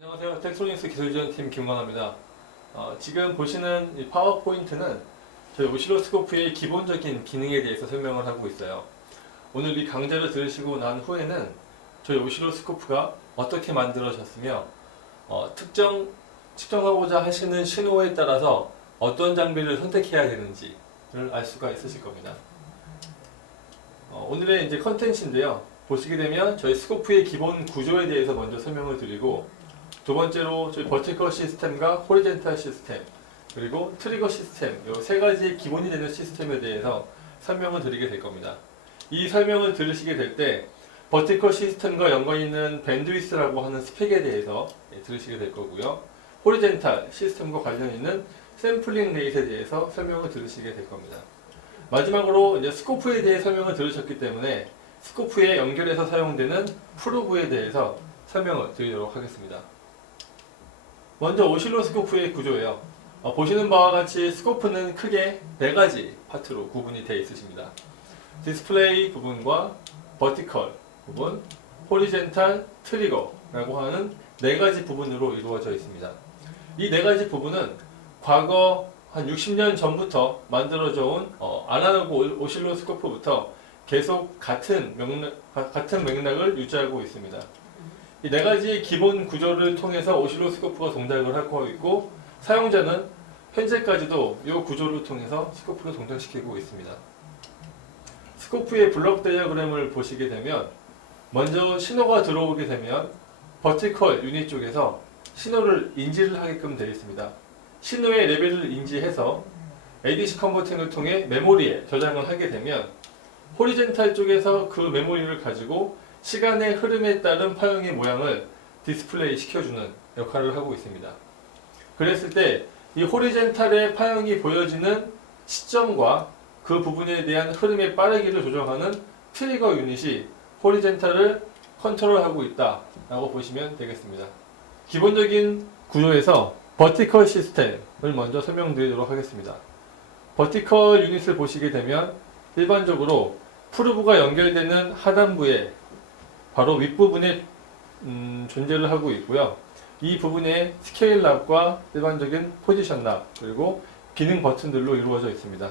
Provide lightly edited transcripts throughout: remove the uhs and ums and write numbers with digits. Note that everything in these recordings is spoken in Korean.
안녕하세요. 텍스트로닉스 기술지원팀 김광합니다. 지금 보시는 이 파워포인트는 저희 오실로스코프의 기본적인 기능에 대해서 설명을 하고 있어요. 오늘 이 강좌를 들으시고 난 후에는 저희 오실로스코프가 어떻게 만들어졌으며 측정하고자 하시는 신호에 따라서 어떤 장비를 선택해야 되는지를 알 수가 있으실 겁니다. 오늘의 이제 컨텐츠인데요. 보시게 되면 저희 스코프의 기본 구조에 대해서 먼저 설명을 드리고, 두 번째로 저희 버티컬 시스템과 호리젠탈 시스템, 그리고 트리거 시스템, 이 세 가지의 기본이 되는 시스템에 대해서 설명을 드리게 될 겁니다. 이 설명을 들으시게 될 때 버티컬 시스템과 연관 있는 밴드위스라고 하는 스펙에 대해서 들으시게 될 거고요. 호리젠탈 시스템과 관련 있는 샘플링 레이트에 대해서 설명을 들으시게 될 겁니다. 마지막으로 이제 스코프에 대해 설명을 들으셨기 때문에 스코프에 연결해서 사용되는 프로브에 대해서 설명을 드리도록 하겠습니다. 먼저 오실로스코프의 구조예요. 보시는 바와 같이 스코프는 크게 네 가지 파트로 구분이 되어 있으십니다. 디스플레이 부분과 버티컬 부분, 호리젠탈, 트리거라고 하는 네 가지 부분으로 이루어져 있습니다. 이 네 가지 부분은 과거 한 60년 전부터 만들어져 온 아날로그 오실로스코프부터 계속 같은 맥락을 유지하고 있습니다. 이 네 가지 기본 구조를 통해서 오실로스코프가 동작을 하고 있고, 사용자는 현재까지도 이 구조를 통해서 스코프를 동작시키고 있습니다. 스코프의 블록 다이어그램을 보시게 되면 먼저 신호가 들어오게 되면 버티컬 유닛 쪽에서 신호를 인지를 하게끔 되어 있습니다. 신호의 레벨을 인지해서 ADC 컨버팅을 통해 메모리에 저장을 하게 되면 호리젠탈 쪽에서 그 메모리를 가지고 시간의 흐름에 따른 파형의 모양을 디스플레이 시켜주는 역할을 하고 있습니다. 그랬을 때 이 호리젠탈의 파형이 보여지는 시점과 그 부분에 대한 흐름의 빠르기를 조정하는 트리거 유닛이 호리젠탈을 컨트롤하고 있다라고 보시면 되겠습니다. 기본적인 구조에서 버티컬 시스템을 먼저 설명드리도록 하겠습니다. 버티컬 유닛을 보시게 되면 일반적으로 프로브가 연결되는 하단부에 바로 윗부분에 존재를 하고 있고요. 이 부분에 스케일 납과 일반적인 포지션 납, 그리고 기능 버튼들로 이루어져 있습니다.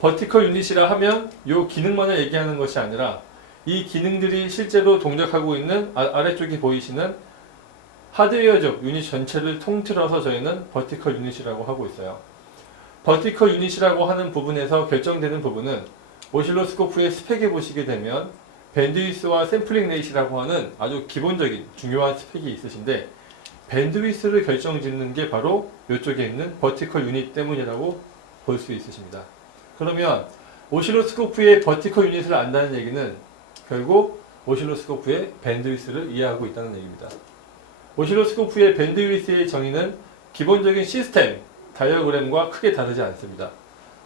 버티컬 유닛이라 하면 이 기능만을 얘기하는 것이 아니라 이 기능들이 실제로 동작하고 있는 아래쪽에 보이시는 하드웨어적 유닛 전체를 통틀어서 저희는 버티컬 유닛이라고 하고 있어요. 버티컬 유닛이라고 하는 부분에서 결정되는 부분은 오실로스코프의 스펙에 보시게 되면 밴드위스와 샘플링 레이트라고 하는 아주 기본적인 중요한 스펙이 있으신데, 밴드위스를 결정짓는 게 바로 이쪽에 있는 버티컬 유닛 때문이라고 볼 수 있으십니다. 그러면 오실로스코프의 버티컬 유닛을 안다는 얘기는 결국 오실로스코프의 밴드위스를 이해하고 있다는 얘기입니다. 오실로스코프의 밴드위스의 정의는 기본적인 시스템 다이어그램과 크게 다르지 않습니다.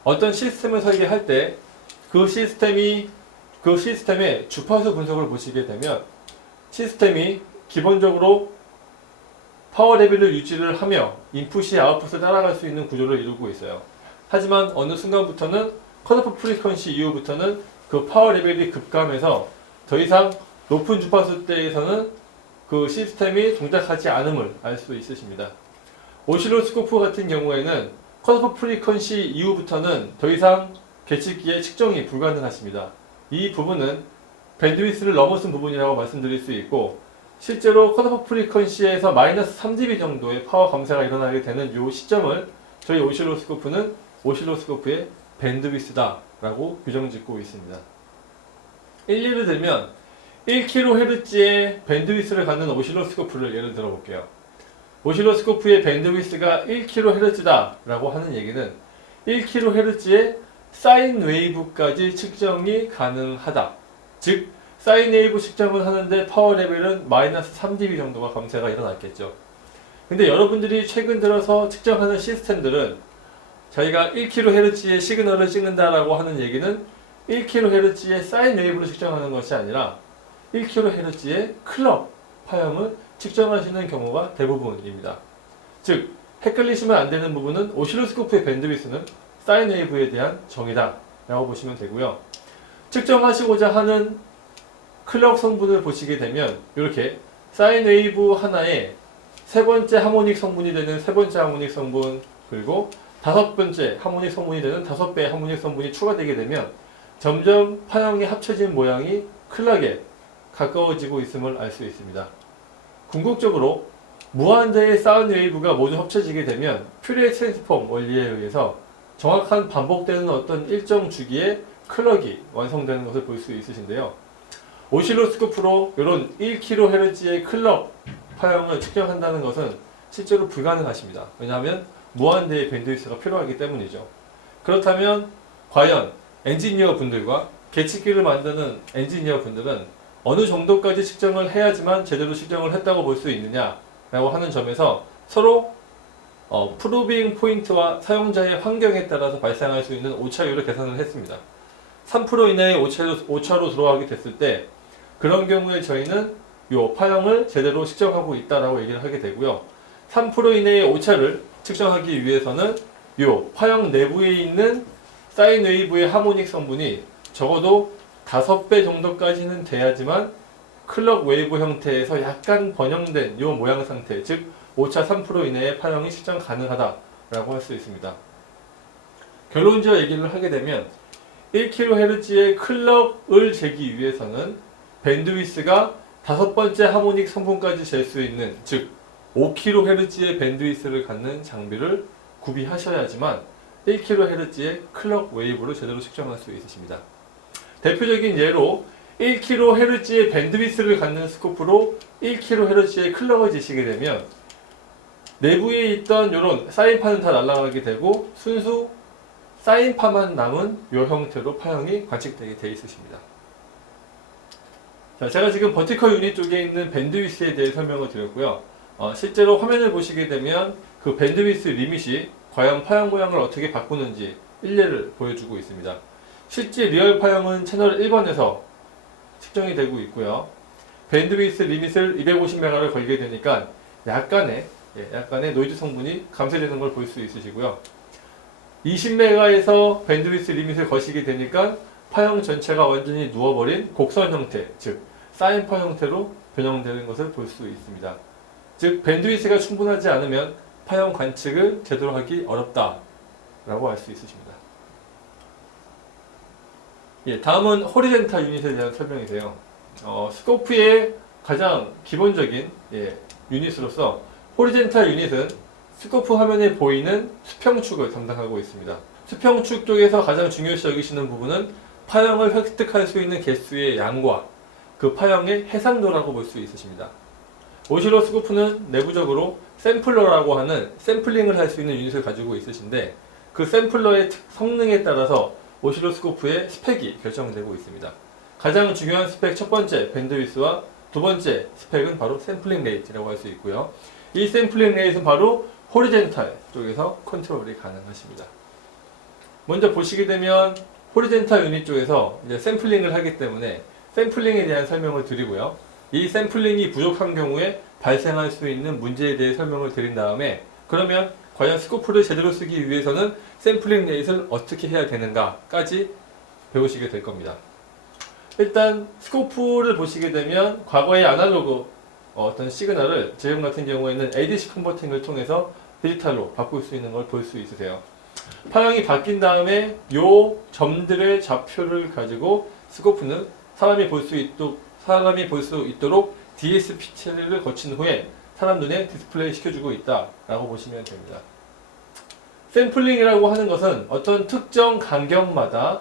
어떤 시스템을 설계할 때 그 시스템의 주파수 분석을 보시게 되면 시스템이 기본적으로 파워 레벨을 유지를 하며 인풋이 아웃풋을 따라갈 수 있는 구조를 이루고 있어요. 하지만 어느 순간부터는 컷오프 프리퀀시 이후부터는 그 파워 레벨이 급감해서 더 이상 높은 주파수대에서는 그 시스템이 동작하지 않음을 알 수 있으십니다. 오실로스코프 같은 경우에는 컷오프 프리퀀시 이후부터는 더 이상 계측기의 측정이 불가능하십니다. 이 부분은 밴드위스를 넘어선 부분이라고 말씀드릴 수 있고, 실제로 컷오프 프리퀀시에서 마이너스 3dB 정도의 파워 감소가 일어나게 되는 이 시점을 저희 오실로스코프는 오실로스코프의 밴드위스다 라고 규정짓고 있습니다. 예를 들면 1kHz의 밴드위스를 갖는 오실로스코프를 예를 들어 볼게요. 오실로스코프의 밴드위스가 1kHz다 라고 하는 얘기는 1kHz의 사인 웨이브까지 측정이 가능하다. 즉 사인 웨이브 측정을 하는데 파워 레벨은 마이너스 3dB 정도가 감소가 일어났겠죠. 근데 여러분들이 최근 들어서 측정하는 시스템들은 저희가 1kHz의 시그널을 찍는다라고 하는 얘기는 1kHz의 사인 웨이브를 측정하는 것이 아니라 1kHz의 클럭 파형을 측정하시는 경우가 대부분입니다. 즉 헷갈리시면 안 되는 부분은 오실로스코프의 밴드위스는 사인 웨이브에 대한 정의다 라고 보시면 되고요. 측정하시고자 하는 클럭 성분을 보시게 되면 이렇게 사인 웨이브 하나에 세 번째 하모닉 성분이 되는 세 번째 하모닉 성분, 그리고 다섯 번째 하모닉 성분이 되는 다섯 배의 하모닉 성분이 추가되게 되면 점점 파형이 합쳐진 모양이 클락에 가까워지고 있음을 알 수 있습니다. 궁극적으로 무한대의 사운드 웨이브가 모두 합쳐지게 되면 퓨리에 트랜스폼 원리에 의해서 정확한 반복되는 어떤 일정 주기의 클럭이 완성되는 것을 볼 수 있으신데요. 오실로스코프로 이런 1kHz의 클럭 파형을 측정한다는 것은 실제로 불가능하십니다. 왜냐하면 무한대의 밴드위스가 필요하기 때문이죠. 그렇다면 과연 엔지니어 분들과 계측기를 만드는 엔지니어 분들은 어느 정도까지 측정을 해야지만 제대로 측정을 했다고 볼 수 있느냐라고 하는 점에서 서로 프로빙 포인트와 사용자의 환경에 따라서 발생할 수 있는 오차율을 계산을 했습니다. 3% 이내의 오차로 들어가게 됐을 때 그런 경우에 저희는 이 파형을 제대로 측정하고 있다라고 얘기를 하게 되고요. 3% 이내의 오차를 측정하기 위해서는 이 파형 내부에 있는 사인 웨이브의 하모닉 성분이 적어도 5배 정도까지는 돼야지만 클럭 웨이브 형태에서 약간 번영된 이 모양 상태, 즉 오차 3% 이내의 파형이 측정 가능하다라고 할 수 있습니다. 결론지어 얘기를 하게 되면 1kHz의 클럭을 재기 위해서는 밴드위스가 다섯 번째 하모닉 성분까지 잴 수 있는, 즉 5kHz의 밴드위스를 갖는 장비를 구비하셔야지만 1kHz의 클럭 웨이브를 제대로 측정할 수 있으십니다. 대표적인 예로 1kHz의 밴드위스를 갖는 스코프로 1kHz의 클럭을 재시게 되면 내부에 있던 이런 사인파는 다 날아가게 되고 순수 사인파만 남은 이 형태로 파형이 관측되게 되어 있으십니다. 자, 제가 지금 버티컬 유닛 쪽에 있는 밴드위스에 대해 설명을 드렸고요. 실제로 화면을 보시게 되면 그 밴드위스 리밋이 과연 파형 모양을 어떻게 바꾸는지 일례를 보여주고 있습니다. 실제 리얼 파형은 채널 1번에서 측정이 되고 있고요. 밴드위스 리밋을 250메가를 걸게 되니까 약간의 노이즈 성분이 감소되는 걸 볼 수 있으시고요. 20메가에서 밴드위스 리밋을 거시게 되니까 파형 전체가 완전히 누워버린 곡선 형태, 즉 사인파 형태로 변형되는 것을 볼 수 있습니다. 즉 밴드위스가 충분하지 않으면 파형 관측을 제대로 하기 어렵다라고 할 수 있으십니다. 다음은 호리젠탈 유닛에 대한 설명이세요. 스코프의 가장 기본적인 유닛으로서 호리젠탈 유닛은 스코프 화면에 보이는 수평축을 담당하고 있습니다. 수평축 쪽에서 가장 중요시 여기시는 부분은 파형을 획득할 수 있는 개수의 양과 그 파형의 해상도라고 볼 수 있으십니다. 오실로스코프는 내부적으로 샘플러라고 하는 샘플링을 할 수 있는 유닛을 가지고 있으신데 그 샘플러의 성능에 따라서 오실로스코프의 스펙이 결정되고 있습니다. 가장 중요한 스펙 첫 번째 밴드위스와 두 번째 스펙은 바로 샘플링 레이트라고 할 수 있고요. 이 샘플링 레이트는 바로 호리젠탈 쪽에서 컨트롤이 가능하십니다. 먼저 보시게 되면 호리젠탈 유닛 쪽에서 이제 샘플링을 하기 때문에 샘플링에 대한 설명을 드리고요. 이 샘플링이 부족한 경우에 발생할 수 있는 문제에 대해 설명을 드린 다음에 그러면 과연 스코프를 제대로 쓰기 위해서는 샘플링 레이트를 어떻게 해야 되는가까지 배우시게 될 겁니다. 일단 스코프를 보시게 되면 과거의 아날로그 어떤 시그널을 지금 같은 경우에는 ADC 컨버팅을 통해서 디지털로 바꿀 수 있는 걸 볼 수 있으세요. 파형이 바뀐 다음에 요 점들의 좌표를 가지고 스코프는 사람이 볼 수 있도록 DSP 처리를 거친 후에 사람 눈에 디스플레이 시켜주고 있다라고 보시면 됩니다. 샘플링이라고 하는 것은 어떤 특정 간격마다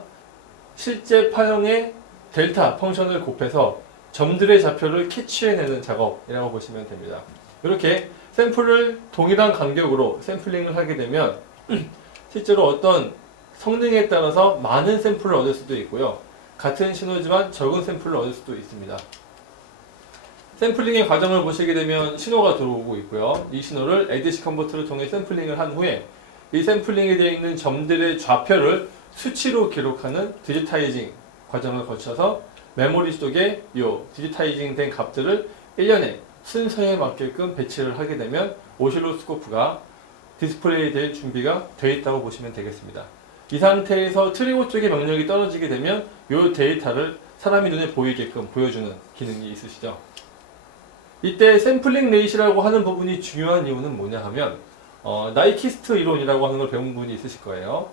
실제 파형의 델타 펑션을 곱해서 점들의 좌표를 캐치해내는 작업이라고 보시면 됩니다. 이렇게 샘플을 동일한 간격으로 샘플링을 하게 되면 실제로 어떤 성능에 따라서 많은 샘플을 얻을 수도 있고요. 같은 신호지만 적은 샘플을 얻을 수도 있습니다. 샘플링의 과정을 보시게 되면 신호가 들어오고 있고요. 이 신호를 ADC 컨버터를 통해 샘플링을 한 후에 이 샘플링에 되어 있는 점들의 좌표를 수치로 기록하는 디지타이징 과정을 거쳐서 메모리 속에 이 디지타이징 된 값들을 1년에 순서에 맞게끔 배치를 하게 되면 오실로스코프가 디스플레이 될 준비가 되어 있다고 보시면 되겠습니다. 이 상태에서 트리거 쪽의 명령이 떨어지게 되면 이 데이터를 사람이 눈에 보이게끔 보여주는 기능이 있으시죠. 이때 샘플링 레이시라고 하는 부분이 중요한 이유는 뭐냐 하면 나이키스트 이론이라고 하는 걸 배운 분이 있으실 거예요.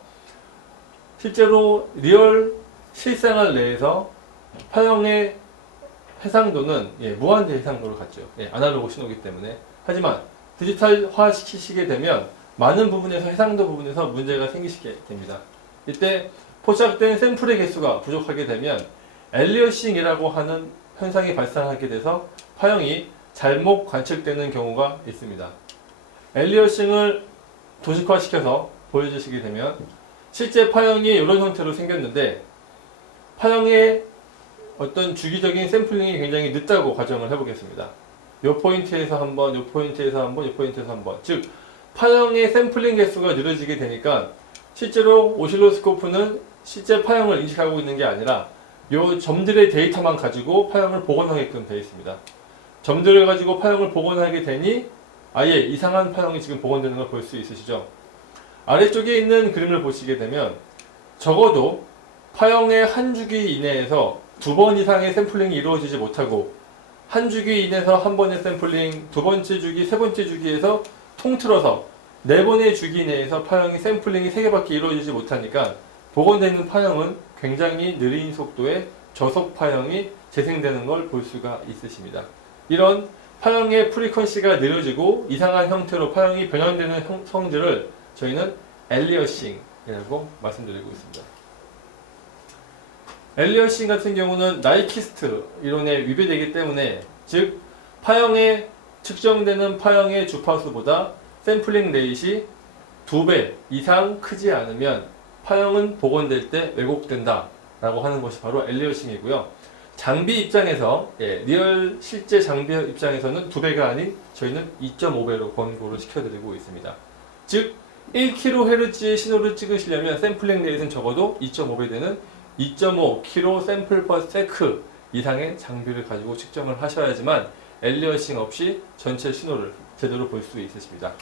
실제로 리얼 실생활 내에서 파형의 해상도는 무한대 해상도를 갖죠. 아날로그 신호이기 때문에. 하지만 디지털화 시키시게 되면 많은 부분에서 해상도 부분에서 문제가 생기시게 됩니다. 이때 포착된 샘플의 개수가 부족하게 되면 엘리어싱이라고 하는 현상이 발생하게 돼서 파형이 잘못 관측되는 경우가 있습니다. 엘리어싱을 도식화시켜서 보여주시게 되면 실제 파형이 이런 형태로 생겼는데 파형의 어떤 주기적인 샘플링이 굉장히 늦다고 가정을 해보겠습니다. 이 포인트에서 한 번, 이 포인트에서 한 번, 이 포인트에서 한 번. 즉 파형의 샘플링 개수가 늘어지게 되니까 실제로 오실로스코프는 실제 파형을 인식하고 있는 게 아니라 이 점들의 데이터만 가지고 파형을 복원하게끔 되어 있습니다. 점들을 가지고 파형을 복원하게 되니 아예 이상한 파형이 지금 복원되는 걸 볼 수 있으시죠? 아래쪽에 있는 그림을 보시게 되면 적어도 파형의 한 주기 이내에서 2번 이상의 샘플링이 이루어지지 못하고 한 주기 이내에서 한 번의 샘플링, 두 번째 주기, 세 번째 주기에서 통틀어서 4번의 주기 내에서 파형이 샘플링이 3개밖에 이루어지지 못하니까 복원되는 파형은 굉장히 느린 속도의 저속 파형이 재생되는 걸 볼 수가 있으십니다. 이런 파형의 프리퀀시가 느려지고 이상한 형태로 파형이 변형되는 성질을 저희는 엘리어싱이라고 말씀드리고 있습니다. 엘리어싱 같은 경우는 나이키스트 이론에 위배되기 때문에 즉 파형에 측정되는 파형의 주파수보다 샘플링 레이시 2배 이상 크지 않으면 파형은 복원될 때 왜곡된다 라고 하는 것이 바로 엘리어싱이고요. 장비 입장에서 리얼 실제 장비 입장에서는 2배가 아닌 저희는 2.5배로 권고를 시켜드리고 있습니다. 즉 1kHz의 신호를 찍으시려면 샘플링 레이트는 적어도 2.5배 되는 2.5kg 샘플 퍼 세크 이상의 장비를 가지고 측정을 하셔야지만 엘리어싱 없이 전체 신호를 제대로 볼 수 있으십니다.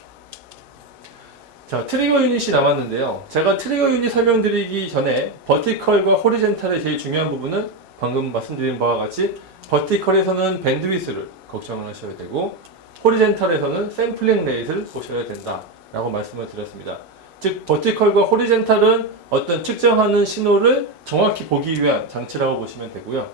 자, 트리거 유닛이 남았는데요. 제가 트리거 유닛 설명드리기 전에 버티컬과 호리젠탈의 제일 중요한 부분은 방금 말씀드린 바와 같이 버티컬에서는 밴드위스를 걱정을 하셔야 되고 호리젠탈에서는 샘플링 레이트를 보셔야 된다 라고 말씀을 드렸습니다. 즉 버티컬과 호리젠탈은 어떤 측정하는 신호를 정확히 보기 위한 장치라고 보시면 되고요.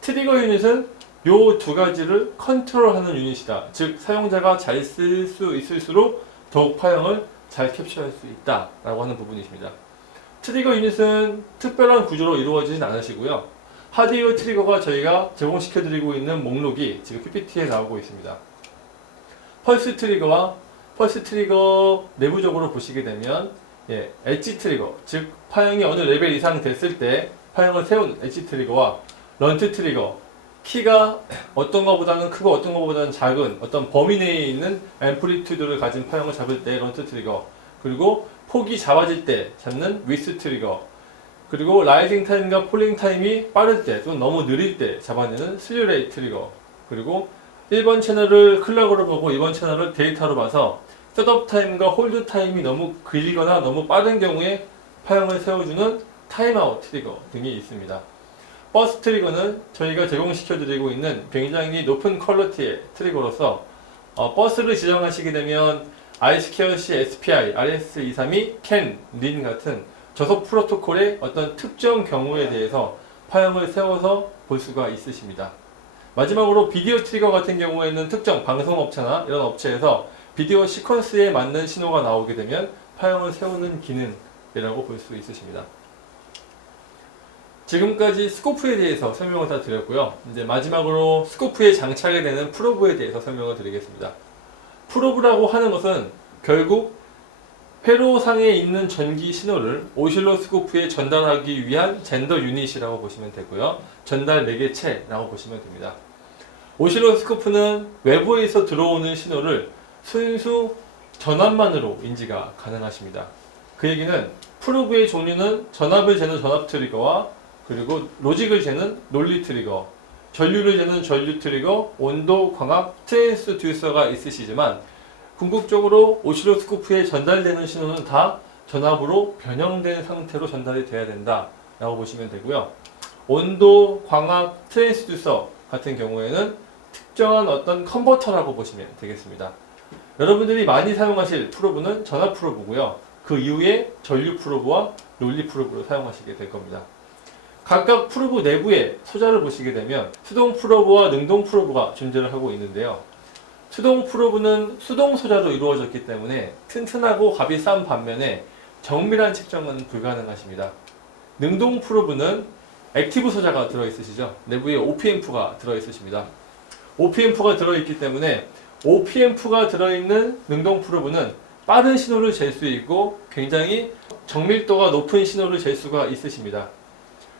트리거 유닛은 이 두 가지를 컨트롤하는 유닛이다. 즉 사용자가 잘 쓸 수 있을수록 더욱 파형을 잘 캡처할 수 있다 라고 하는 부분이십니다. 트리거 유닛은 특별한 구조로 이루어지진 않으시고요. 하드웨어 트리거가 저희가 제공시켜 드리고 있는 목록이 지금 PPT에 나오고 있습니다. 펄스 트리거 내부적으로 보시게 되면 엣지 트리거, 즉 파형이 어느 레벨 이상 됐을 때 파형을 세운 엣지 트리거와 런트 트리거, 키가 어떤 것보다는 크고 어떤 것보다는 작은 어떤 범위 내에 있는 앰플리튜드를 가진 파형을 잡을 때 런트 트리거, 그리고 폭이 작아질 때 잡는 위스 트리거, 그리고 라이징 타임과 폴링 타임이 빠를 때 또는 너무 느릴 때 잡아내는 슬류 레이트 트리거, 그리고 1번 채널을 클럭으로 보고 2번 채널을 데이터로 봐서 셋업 타임과 홀드 타임이 너무 길거나 너무 빠른 경우에 파형을 세워주는 타임아웃 트리거 등이 있습니다. 버스 트리거는 저희가 제공시켜드리고 있는 굉장히 높은 퀄리티의 트리거로서 버스를 지정하시게 되면 iSCIRC SPI, RS232, CAN, RIN 같은 저속 프로토콜의 어떤 특정 경우에 대해서 파형을 세워서 볼 수가 있으십니다. 마지막으로 비디오 트리거 같은 경우에는 특정 방송업체나 이런 업체에서 비디오 시퀀스에 맞는 신호가 나오게 되면 파형을 세우는 기능이라고 볼 수 있으십니다. 지금까지 스코프에 대해서 설명을 다 드렸고요. 이제 마지막으로 스코프에 장착이 되는 프로브에 대해서 설명을 드리겠습니다. 프로브라고 하는 것은 결국 회로상에 있는 전기 신호를 오실로스코프에 전달하기 위한 젠더 유닛이라고 보시면 되고요. 전달 매개체라고 보시면 됩니다. 오실로스코프는 외부에서 들어오는 신호를 순수 전압만으로 인지가 가능하십니다. 그 얘기는 프로브의 종류는 전압을 재는 전압 트리거와 그리고 로직을 재는 롤리 트리거, 전류를 재는 전류 트리거, 온도, 광학, 트랜스듀서가 있으시지만 궁극적으로 오실로스코프에 전달되는 신호는 다 전압으로 변형된 상태로 전달이 돼야 된다 라고 보시면 되고요. 온도, 광학, 트랜스듀서 같은 경우에는 특정한 어떤 컨버터라고 보시면 되겠습니다. 여러분들이 많이 사용하실 프로브는 전압 프로브고요. 그 이후에 전류 프로브와 논리 프로브로 사용하시게 될 겁니다. 각각 프로브 내부의 소자를 보시게 되면 수동 프로브와 능동 프로브가 존재를 하고 있는데요. 수동 프로브는 수동 소자로 이루어졌기 때문에 튼튼하고 값이 싼 반면에 정밀한 측정은 불가능하십니다. 능동 프로브는 액티브 소자가 들어있으시죠. 내부에 OPM프가 들어있으십니다. OPM프가 들어있기 때문에 OPM프가 들어있는 능동 프로브는 빠른 신호를 잴 수 있고 굉장히 정밀도가 높은 신호를 잴 수가 있으십니다.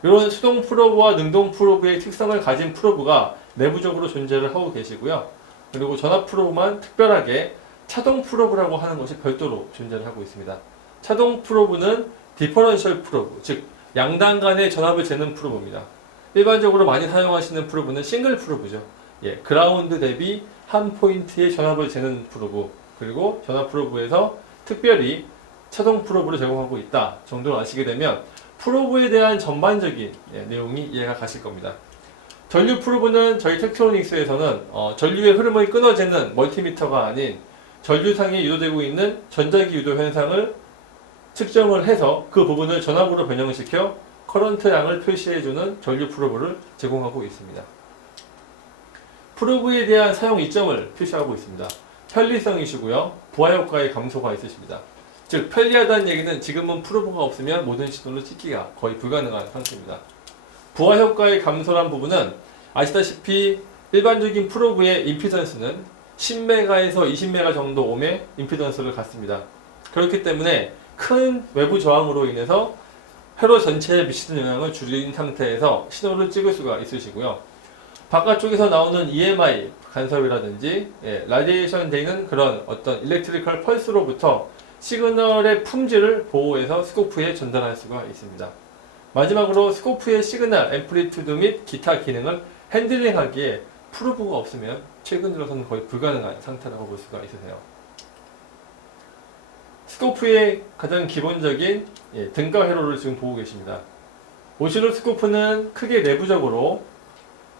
이런 수동 프로브와 능동 프로브의 특성을 가진 프로브가 내부적으로 존재를 하고 계시고요. 그리고 전압 프로브만 특별하게 차동 프로브라고 하는 것이 별도로 존재를 하고 있습니다. 차동 프로브는 디퍼런셜 프로브, 즉 양단 간의 전압을 재는 프로브입니다. 일반적으로 많이 사용하시는 프로브는 싱글 프로브죠. 그라운드 대비 한 포인트의 전압을 재는 프로브, 그리고 전압 프로브에서 특별히 차동 프로브를 제공하고 있다 정도로 아시게 되면 프로브에 대한 전반적인 내용이 이해가 가실 겁니다. 전류 프로브는 저희 텍트로닉스에서는 전류의 흐름을 끊어재는 멀티미터가 아닌 전류상에 유도되고 있는 전자기 유도 현상을 측정을 해서 그 부분을 전압으로 변형시켜 커런트 양을 표시해주는 전류 프로브를 제공하고 있습니다. 프로브에 대한 사용 이점을 표시하고 있습니다. 편리성이시고요. 부하 효과의 감소가 있으십니다. 즉 편리하다는 얘기는 지금은 프로브가 없으면 모든 신호를 찍기가 거의 불가능한 상태입니다. 부하 효과의 감소란 부분은 아시다시피 일반적인 프로브의 임피던스는 10메가에서 20메가 정도 ohm의 임피던스를 갖습니다. 그렇기 때문에 큰 외부 저항으로 인해서 회로 전체에 미치는 영향을 줄인 상태에서 신호를 찍을 수가 있으시고요. 바깥쪽에서 나오는 EMI 간섭이라든지 라디에이션 되는 그런 어떤 일렉트리컬 펄스로부터 시그널의 품질을 보호해서 스코프에 전달할 수가 있습니다. 마지막으로 스코프의 시그널, 앰플리튜드 및 기타 기능을 핸들링하기에 프로브가 없으면 최근 들어서는 거의 불가능한 상태라고 볼 수가 있으세요. 스코프의 가장 기본적인 등가 회로를 지금 보고 계십니다. 오실로스코프는 크게 내부적으로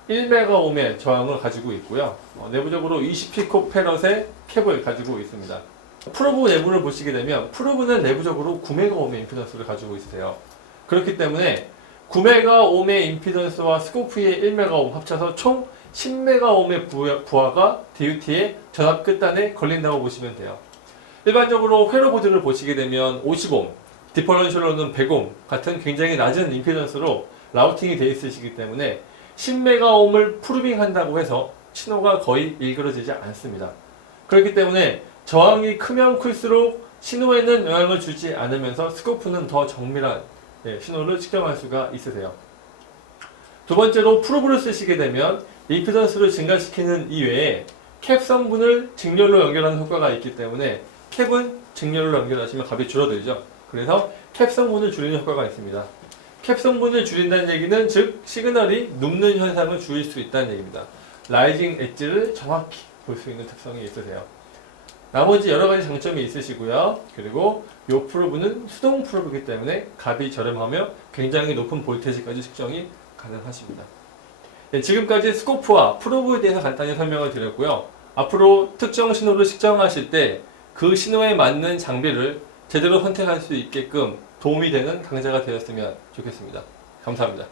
1메가옴의 저항을 가지고 있고요. 내부적으로 20피코페럿의 캡을 가지고 있습니다. 프로브 내부를 보시게 되면 프로브는 내부적으로 9메가옴의 임피던스를 가지고 있으세요. 그렇기 때문에 9메가옴의 임피던스와 스코프의 1메가옴 합쳐서 총 10메가옴의 부하가 DUT의 전압 끝단에 걸린다고 보시면 돼요. 일반적으로 회로보드를 보시게 되면 50옴, 디퍼런셜로는 100옴 같은 굉장히 낮은 임피던스로 라우팅이 되어 있으시기 때문에 10메가옴을 프루빙 한다고 해서 신호가 거의 일그러지지 않습니다. 그렇기 때문에 저항이 크면 클수록 신호에는 영향을 주지 않으면서 스코프는 더 정밀한 신호를 측정할 수가 있으세요. 두 번째로 프로브를 쓰시게 되면 임피던스를 증가시키는 이외에 캡 성분을 직렬로 연결하는 효과가 있기 때문에 캡은 직렬로 연결하시면 값이 줄어들죠. 그래서 캡 성분을 줄이는 효과가 있습니다. 캡 성분을 줄인다는 얘기는 즉 시그널이 눕는 현상을 줄일 수 있다는 얘기입니다. 라이징 엣지를 정확히 볼 수 있는 특성이 있으세요. 나머지 여러 가지 장점이 있으시고요. 그리고 이 프로브는 수동 프로브이기 때문에 값이 저렴하며 굉장히 높은 볼테이지까지 측정이 가능하십니다. 지금까지 스코프와 프로브에 대해서 간단히 설명을 드렸고요. 앞으로 특정 신호를 측정하실 때 그 신호에 맞는 장비를 제대로 선택할 수 있게끔 도움이 되는 강좌가 되었으면 좋겠습니다. 감사합니다.